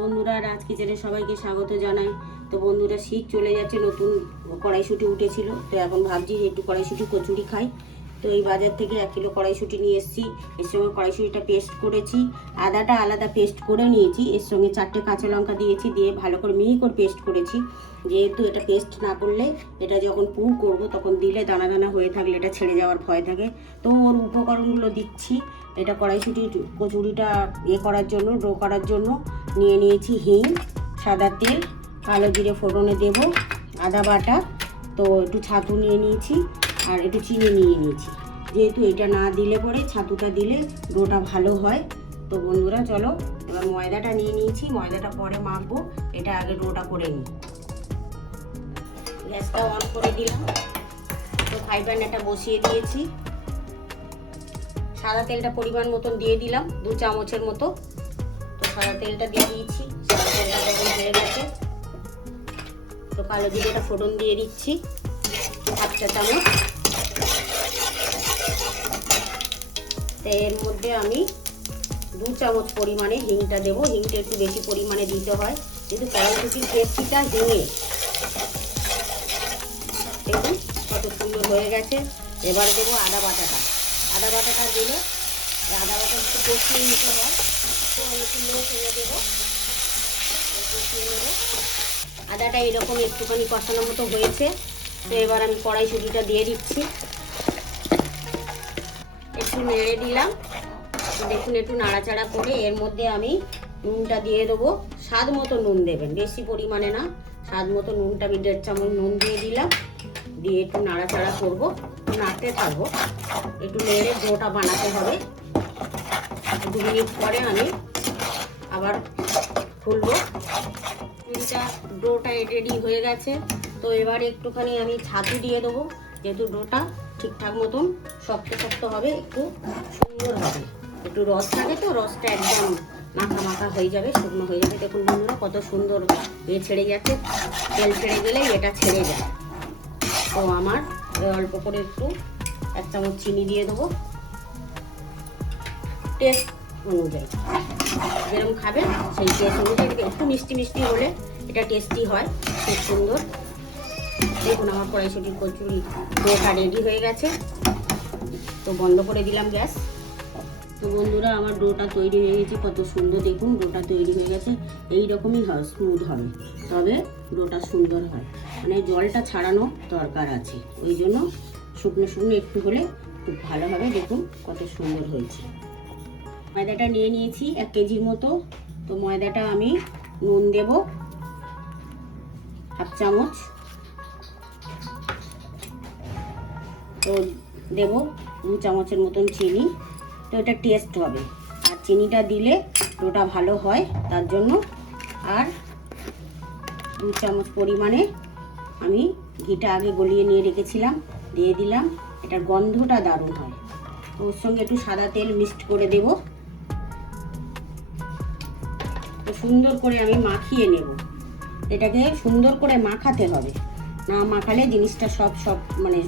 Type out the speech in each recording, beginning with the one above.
বন্ধুরা, রাজ কিচেনে সবাইকে স্বাগত জানাই। তো বন্ধুরা, শীত চলে যাচ্ছে, নতুন কড়াইশুঁটি উঠেছিল, তো এখন ভাবছি যে একটু কড়াইশুঁটি কচুরি খাই। তো এই বাজার থেকে 1 কিলো কড়াইশুঁটি নিয়ে এসেছি। এর সঙ্গে কড়াইশুঁটিটা পেস্ট করেছি, আদাটা আলাদা পেস্ট করে নিয়েছি, এর সঙ্গে 4টে কাঁচা লঙ্কা দিয়েছি, দিয়ে ভালো করে মিহি করে পেস্ট করেছি। যেহেতু এটা পেস্ট না করলে এটা যখন পুর করব তখন দিলে দানা দানা হয়ে থাকলে এটা ছেড়ে যাওয়ার ভয় থাকে। তো ওর উপকরণগুলো দিচ্ছি। এটা কড়াইশুঁটি কচুরিটা করার জন্য, ডো করার জন্য নিয়ে নিয়েছি হিং, সাদা তেল, কালো জিরে ফোড়নে দেব, আদা বাটা, তো একটু ছাতু নিয়ে নিয়েছি আর একটু চিনি নিয়ে নিয়েছি। যেহেতু এটা না দিলে পরে ছাতুটা দিলে ডোটা ভালো হয়। তো বন্ধুরা চলো, এবার ময়দাটা নিয়ে নিয়েছি, ময়দাটা পরে মাখবো, এটা আগে ডোটা করে নিই। গ্যাসটা অন করে দিলাম, তো ফ্রাই প্যানটা বসিয়ে দিয়েছি। সাদা তেলটা পরিমাণ মতন দিয়ে দিলাম, 2 চামচের মতো। তো সাদা তেলটা দিয়ে দিয়েছি, সাদা তেলটা গরম হয়ে গেছে। তো কালো জিরেটা ফোড়ন দিয়ে দিচ্ছি 1 চা চামচ। তো এর মধ্যে আমি 2 চামচ পরিমাণে হিংটা দেবো। হিংটা একটু বেশি পরিমাণে দিতে হয়, যেহেতু কড়াইশুঁটির রেসিপিটা হিঙে। দেখুন কত সুন্দর হয়ে গেছে। এবার দেবো আদা বাটাটা। আদা বাটাটা দিলে আদা বাটা একটু কষিয়ে নিতে হয়, তো একটু লো করে দেবো, কষিয়ে নেবো। আদাটা এরকম একটুখানি কষানোর মতো হয়েছে। তো এবার আমি কড়াইশুঁটিটা দিয়ে দিচ্ছি, একটু নেড়ে দিলাম। দেখুন একটু নাড়াচাড়া করে এর মধ্যে আমি নুনটা দিয়ে দেবো। স্বাদ মতো নুন দেবেন, বেশি পরিমাণে না, স্বাদ মতো নুনটা আমি 1.5 চামচ নুন দিয়ে দিলাম। দিয়ে একটু নাড়াচাড়া করবো, নাড়তে থাকবো, একটু নেড়ে ডোটা বানাতে হবে। 2 মিনিট পরে আমি আবার খুলবো। ডোটা রেডি হয়ে গেছে। তো এবার একটুখানি আমি ছাতু দিয়ে দেবো, যেহেতু ডোটা ঠিকঠাক মতন শক্ত শক্ত হবে, একটু সুন্দর হবে। একটু রস থাকে, তো রসটা একদম মাখা মাখা হয়ে যাবে, শুকনো হয়ে যাবে। দেখুন বন্ধুরা কত সুন্দর ছেড়ে যাচ্ছে, তেল ছেড়ে গেলে এটা ছেড়ে যায়। তো আমার অল্প করে একটু 1 চামচ চিনি দিয়ে দেবো, টেস্ট অনুযায়ী, যেরকম খাবেন সেই টেস্ট অনুযায়ী। একটু মিষ্টি মিষ্টি হলে এটা টেস্টি হয়, খুব সুন্দর। দেখুন আমার কড়াইশুঁটির কচুরি ডোটা রেডি হয়ে গেছে। তো বন্ধ করে দিলাম গ্যাস। তো বন্ধুরা, আমার ডোটা তৈরি হয়ে গেছে, কত সুন্দর। দেখুন ডোটা তৈরি হয়ে গেছে, এই রকমই হয়, স্মুথ হবে, তবে ডোটা সুন্দর হয়। মানে জলটা ছাড়ানো দরকার আছে, ওই জন্য শুকনো শুকনো একটু হলে খুব ভালো হবে। দেখুন কত সুন্দর হয়েছে। ময়দাটা নিয়ে নিয়েছি 1 কেজির মতো। তো ময়দাটা আমি নুন দেব 1/2 চামচ, তো দেব 2 চামচের মতন চিনি। তো এটা টেস্ট হবে, আর চিনিটা দিলে ডোটা ভালো হয় তার জন্য। আর 2 চামচ পরিমাণে আমি ঘিটা আগে গলিয়ে নিয়ে রেখেছিলাম, দিয়ে দিলাম। এটার গন্ধটা দারুণ হয়। তো ওর সঙ্গে একটু সাদা তেল মিক্সড করে দেব। তো সুন্দর করে আমি মাখিয়ে নেব। এটাকে সুন্দর করে মাখাতে হবে, না মাখালে জিনিসটা সব মানে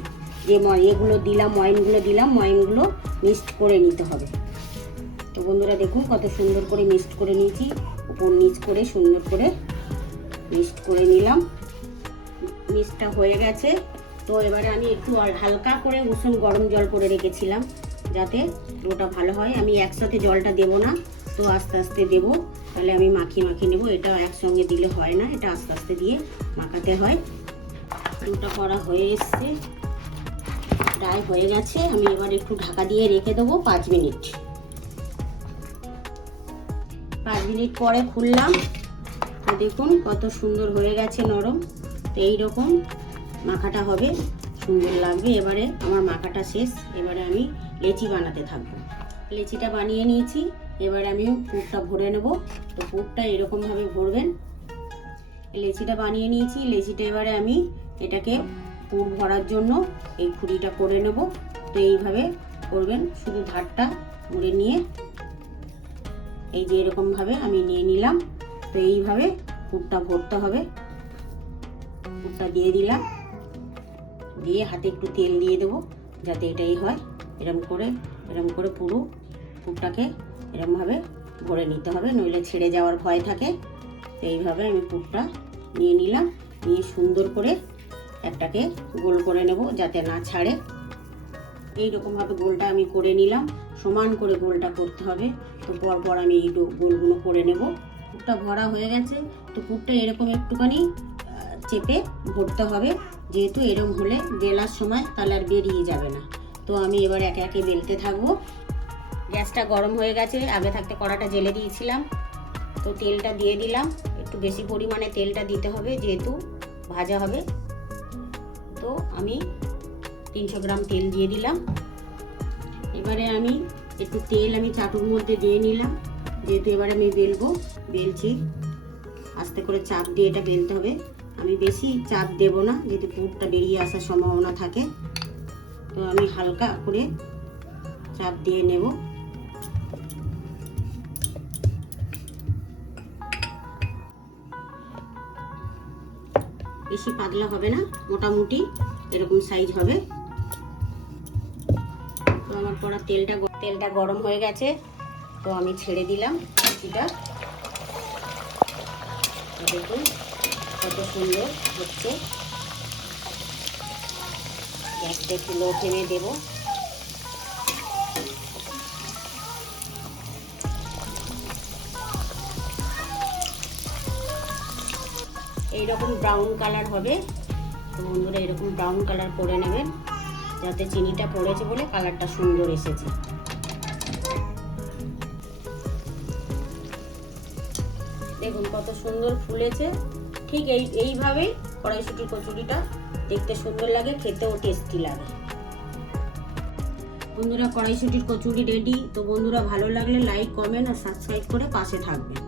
যে এগুলো দিলাম, ময়নগুলো দিলাম, ময়নগুলো মিক্সড করে নিতে হবে। তো বন্ধুরা দেখুন কত সুন্দর করে মিক্সড করে নিয়েছি, উপর নিচ করে সুন্দর করে মিক্সড করে নিলাম। মিক্সটা হয়ে গেছে। তো এবারে আমি একটু হালকা করে উষুম গরম জল করে রেখেছিলাম, যাতে ডোটা ভালো হয়। আমি একসাথে জলটা দেব না, তো আস্তে আস্তে দেব, তাহলে আমি মাখিয়ে নেব। এটা একসঙ্গে দিলে হয় না, এটা আস্তে আস্তে দিয়ে মাখাতে হয়। ডোটা করা হয়ে এসছে, প্রায় হয়ে গেছে। আমি এবার একটু ঢাকা দিয়ে রেখে দেবো 5 মিনিট। 5 মিনিট পরে খুললাম, তো দেখুন কত সুন্দর হয়ে গেছে, নরম। তো এইরকম মাখাটা হবে, সুন্দর লাগবে। এবারে আমার মাখাটা শেষ, এবারে আমি লেচি বানাতে থাকবো। লেচিটা বানিয়ে নিয়েছি, এবারে আমি পুরটা ভরে নেব। তো পুরটা এরকমভাবে ভরবেন। লেচিটা বানিয়ে নিয়েছি, লেচিটা এবারে আমি এটাকে পুর ভরার জন্য এই খুঁড়িটা করে নেব। তো এইভাবে করবেন, শুধু ধারটা মুড়ে নিয়ে এই যে এরকমভাবে আমি নিয়ে নিলাম। তো এইভাবে পুরটা ভরতে হবে। পুরটা দিয়ে দিলাম, দিয়ে হাতে একটু তেল দিয়ে দেবো, যাতে এটাই হয়। এরম করে পুরো পুরটাকে এরমভাবে ভরে নিতে হবে, নইলে ছেড়ে যাওয়ার ভয় থাকে। তো এইভাবে আমি পুরটা নিয়ে নিলাম, নিয়ে সুন্দর করে একটাকে গোল করে নেব যাতে না ছাড়ে। এইরকমভাবে গোলটা আমি করে নিলাম, সমান করে গোলটা করতে হবে। তো পরপর আমি এই গোলগুলো করে নেব। পুরটা ভরা হয়ে গেছে, তো পুরটা এরকম একটুখানি চেপে ভরতে হবে, যেহেতু এরকম হলে বেলার সময় তাহলে আর বেরিয়ে যাবে না। তো আমি এবার একে একে বেলতে থাকবো। গ্যাসটা গরম হয়ে গেছে, আগে থাকতে কড়াটা জেলে দিয়েছিলাম। তো তেলটা দিয়ে দিলাম, একটু বেশি পরিমাণে তেলটা দিতে হবে যেহেতু ভাজা হবে। তো আমি 300 গ্রাম তেল দিয়ে দিলাম। এবারে আমি একটু তেল আমি চাটুর মধ্যে দিয়ে নিলাম, যেহেতু এবারে আমি বেলছি। আস্তে করে চাপ দিয়ে এটা বেলতে হবে, আমি বেশি চাপ দেব না যেহেতু পুরটা বেরিয়ে আসার সম্ভাবনা থাকে। তো আমি হালকা করে চাপ দিয়ে নেব। বেশি পাতলা হবে না, মোটামুটি এরকম সাইজ হবে। তো আমার পড়া তেলটা গরম হয়ে গেছে, তো আমি ছেড়ে দিলাম এটা। দেখুন কত সুন্দর হচ্ছে। গ্যাসটা একটু লো ফ্লেমে দেব। এইরকম ব্রাউন কালার হবে। তো বন্ধুরা এরকম ব্রাউন কালার করে নেবেন, যাতে চিনিটা পড়েছে বলে কালারটা সুন্দর এসেছে। দেখুন কত সুন্দর ফুলেছে। ঠিক এইভাবেই কড়াইশুঁটির কচুরিটা দেখতে সুন্দর লাগে, খেতেও টেস্টি লাগে। বন্ধুরা কড়াইশুঁটির কচুরি রেডি। তো বন্ধুরা ভালো লাগলে লাইক, কমেন্ট আর সাবস্ক্রাইব করে পাশে থাকবেন।